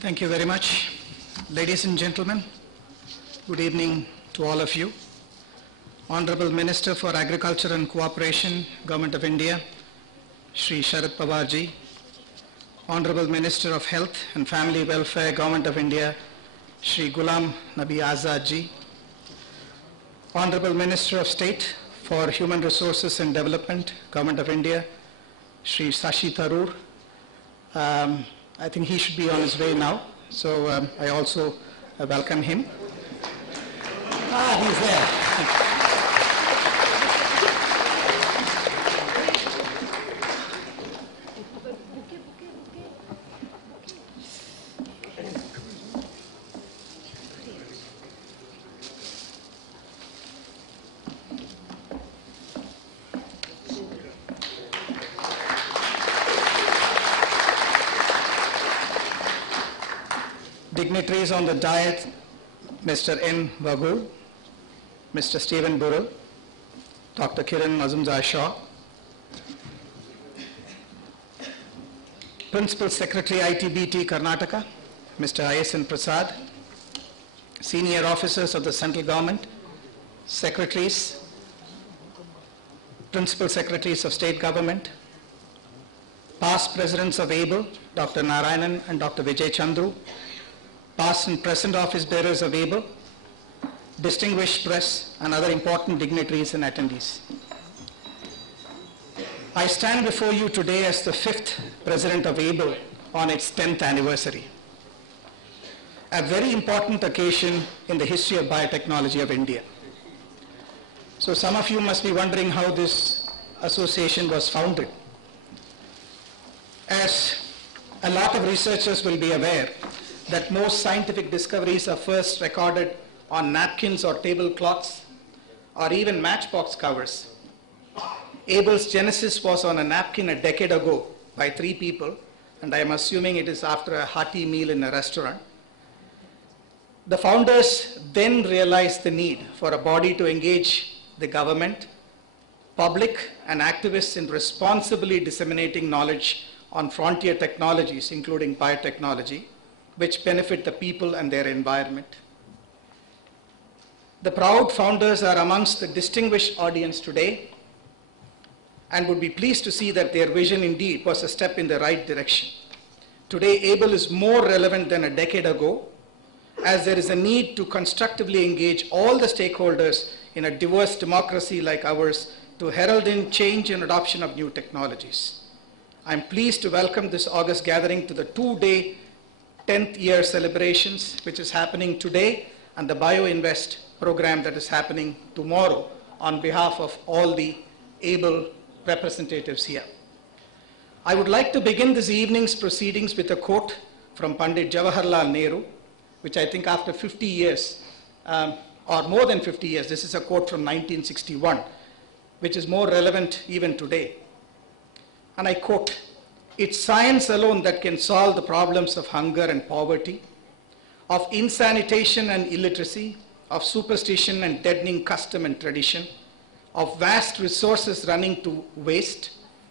Thank you very much. Ladies and gentlemen, good evening to all of you. Honorable Minister for Agriculture and Cooperation, Government of India, Shri Sharad Pawar ji. Honorable Minister of Health and Family Welfare, Government of India, Shri Ghulam Nabi Azad ji. Honorable Minister of State for Human Resources and Development, Government of India, Shri Shashi Tharoor. I think he should be on his way now, so I also welcome him. He's there. Dignitaries on the diet, Mr. N. Vagul, Mr. Stephen Burrell, Dr. Kiran Mazumdar Shaw, Principal Secretary ITBT Karnataka, Mr. ISN Prasad, Senior Officers of the Central Government, Secretaries, Principal Secretaries of State Government, past Presidents of ABLE, Dr. Narayanan and Dr. Vijay Chandru, past and present office bearers of ABLE, distinguished press, and other important dignitaries and attendees. I stand before you today as the 5th President of ABLE on its 10th anniversary, a very important occasion in the history of biotechnology of India. So some of you must be wondering how this association was founded. As a lot of researchers will be aware, that most scientific discoveries are first recorded on napkins or tablecloths or even matchbox covers. ABLE's genesis was on a napkin a decade ago by 3 people, and I am assuming it is after a hearty meal in a restaurant. The founders then realized the need for a body to engage the government, public, and activists in responsibly disseminating knowledge on frontier technologies, including biotechnology, which benefit the people and their environment. The proud founders are amongst the distinguished audience today and would be pleased to see that their vision indeed was a step in the right direction. Today, ABLE is more relevant than a decade ago, as there is a need to constructively engage all the stakeholders in a diverse democracy like ours to herald in change and adoption of new technologies. I'm pleased to welcome this August gathering to the 2-day 10th year celebrations, which is happening today, and the BioInvest program that is happening tomorrow on behalf of all the ABLE representatives here. I would like to begin this evening's proceedings with a quote from Pandit Jawaharlal Nehru, which I think after 50 years, or more than 50 years, this is a quote from 1961, which is more relevant even today. And I quote, "It's science alone that can solve the problems of hunger and poverty, of insanitation and illiteracy, of superstition and deadening custom and tradition, of vast resources running to waste,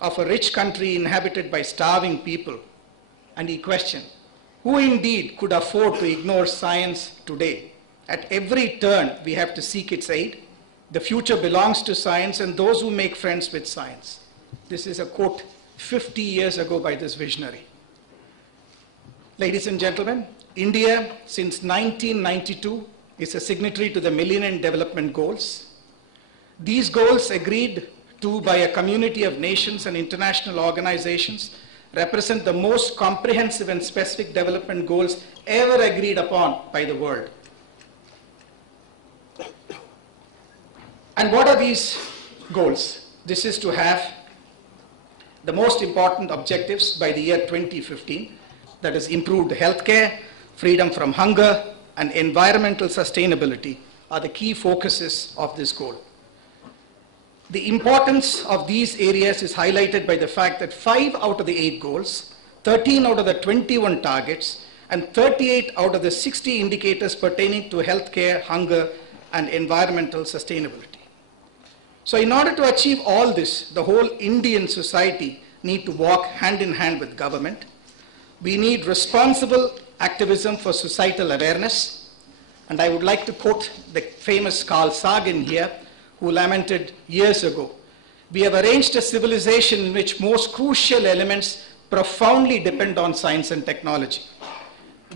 of a rich country inhabited by starving people." And he questioned, who indeed could afford to ignore science today? At every turn, we have to seek its aid. The future belongs to science and those who make friends with science. This is a quote 50 years ago by this visionary. Ladies and gentlemen, India since 1992 is a signatory to the Millennium Development Goals. These goals, agreed to by a community of nations and international organizations, represent the most comprehensive and specific development goals ever agreed upon by the world. And what are these goals? This is to have the most important objectives by the year 2015, that is improved healthcare, freedom from hunger, and environmental sustainability are the key focuses of this goal. The importance of these areas is highlighted by the fact that 5 out of the 8 goals, 13 out of the 21 targets, and 38 out of the 60 indicators pertaining to healthcare, hunger, and environmental sustainability. So in order to achieve all this, the whole Indian society need to walk hand in hand with government. We need responsible activism for societal awareness. And I would like to quote the famous Carl Sagan here, who lamented years ago, "We have arranged a civilization in which most crucial elements profoundly depend on science and technology.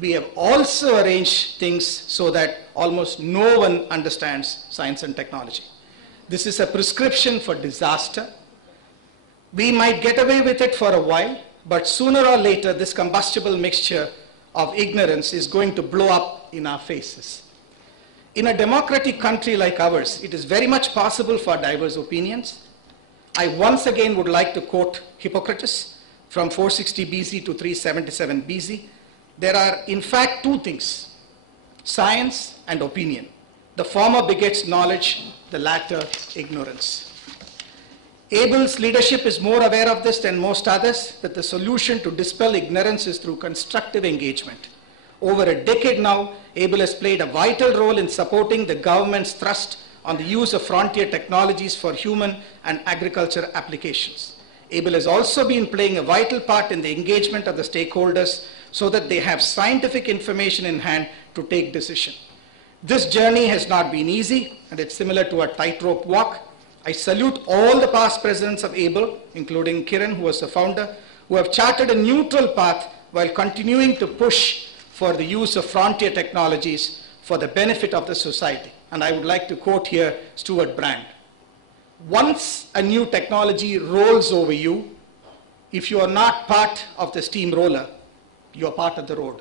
We have also arranged things so that almost no one understands science and technology." This is a prescription for disaster. We might get away with it for a while, but sooner or later, this combustible mixture of ignorance is going to blow up in our faces. In a democratic country like ours, it is very much possible for diverse opinions. I once again would like to quote Hippocrates from 460 BC to 377 BC. There are, in fact, two things: science and opinion. The former begets knowledge, the latter ignorance. Abel's leadership is more aware of this than most others, that the solution to dispel ignorance is through constructive engagement. Over a decade now, Abel has played a vital role in supporting the government's thrust on the use of frontier technologies for human and agriculture applications. Abel has also been playing a vital part in the engagement of the stakeholders so that they have scientific information in hand to take decision. This journey has not been easy, and it's similar to a tightrope walk. I salute all the past presidents of Abel, including Kiran, who was the founder, who have charted a neutral path while continuing to push for the use of frontier technologies for the benefit of the society. And I would like to quote here Stuart Brand. "Once a new technology rolls over you, if you are not part of the steamroller, you are part of the road."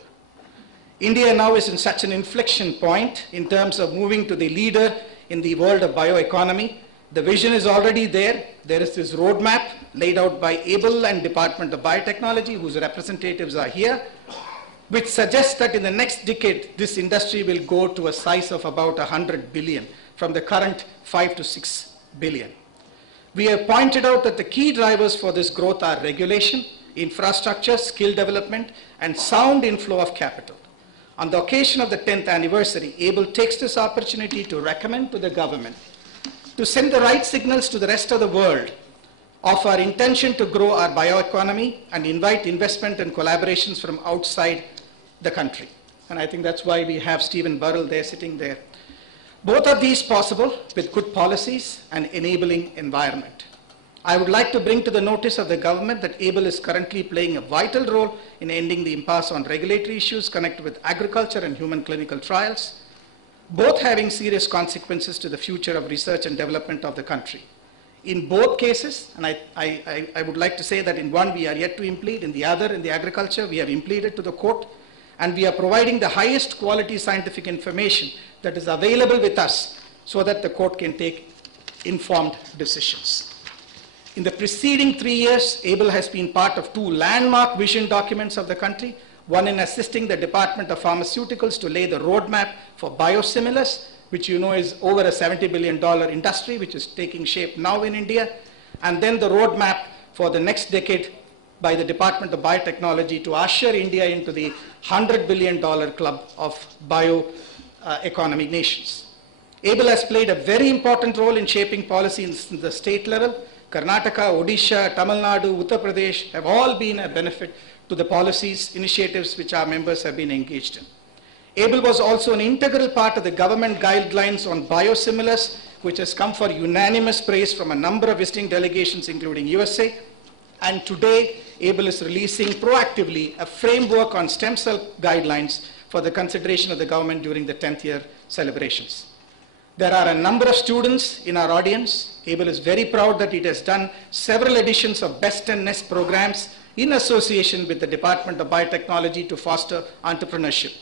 India now is in such an inflection point in terms of moving to the leader in the world of bioeconomy. The vision is already there. There is this roadmap laid out by Abel and Department of Biotechnology, whose representatives are here, which suggests that in the next decade, this industry will go to a size of about 100 billion from the current 5 to 6 billion. We have pointed out that the key drivers for this growth are regulation, infrastructure, skill development, and sound inflow of capital. On the occasion of the 10th anniversary, Abel takes this opportunity to recommend to the government to send the right signals to the rest of the world of our intention to grow our bioeconomy and invite investment and collaborations from outside the country. And I think that's why we have Stephen Burrell there, sitting there. Both of these possible with good policies and enabling environment. I would like to bring to the notice of the government that Abel is currently playing a vital role in ending the impasse on regulatory issues connected with agriculture and human clinical trials, both having serious consequences to the future of research and development of the country. In both cases, and I would like to say that in one we are yet to implead, in the other, in the agriculture, we have impleaded to the court, and we are providing the highest quality scientific information that is available with us so that the court can take informed decisions. In the preceding 3 years, Abel has been part of 2 landmark vision documents of the country, one in assisting the Department of Pharmaceuticals to lay the roadmap for biosimilars, which you know is over a $70 billion industry, which is taking shape now in India, and then the roadmap for the next decade by the Department of Biotechnology to usher India into the $100 billion club of bioeconomy nations. Abel has played a very important role in shaping policy in the state level. Karnataka, Odisha, Tamil Nadu, Uttar Pradesh have all been a benefit to the policies, initiatives which our members have been engaged in. Abel was also an integral part of the government guidelines on biosimilars, which has come for unanimous praise from a number of visiting delegations, including USA. And today, Abel is releasing proactively a framework on stem cell guidelines for the consideration of the government during the 10th year celebrations. There are a number of students in our audience. Abel is very proud that it has done several editions of Best and Nest programs in association with the Department of Biotechnology to foster entrepreneurship.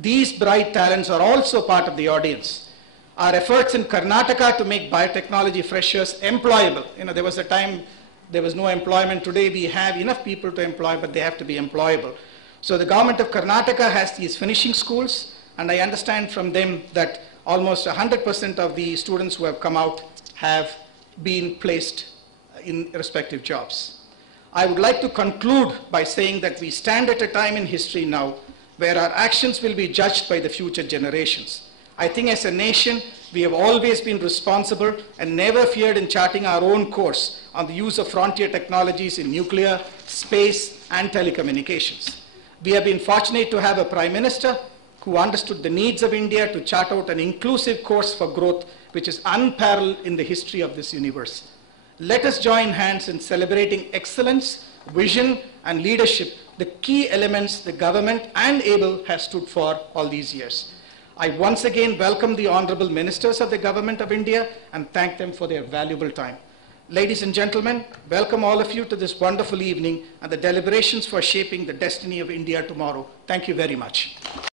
These bright talents are also part of the audience. Our efforts in Karnataka to make biotechnology freshers employable. There was a time there was no employment. Today we have enough people to employ, but they have to be employable. So the government of Karnataka has these finishing schools, and I understand from them that almost 100% of the students who have come out have been placed in respective jobs. I would like to conclude by saying that we stand at a time in history now where our actions will be judged by the future generations. I think as a nation, we have always been responsible and never feared in charting our own course on the use of frontier technologies in nuclear, space, and telecommunications. We have been fortunate to have a Prime Minister who understood the needs of India to chart out an inclusive course for growth which is unparalleled in the history of this universe. Let us join hands in celebrating excellence, vision, and leadership, the key elements the government and ABLE has stood for all these years. I once again welcome the Honorable Ministers of the Government of India and thank them for their valuable time. Ladies and gentlemen, welcome all of you to this wonderful evening and the deliberations for shaping the destiny of India tomorrow. Thank you very much.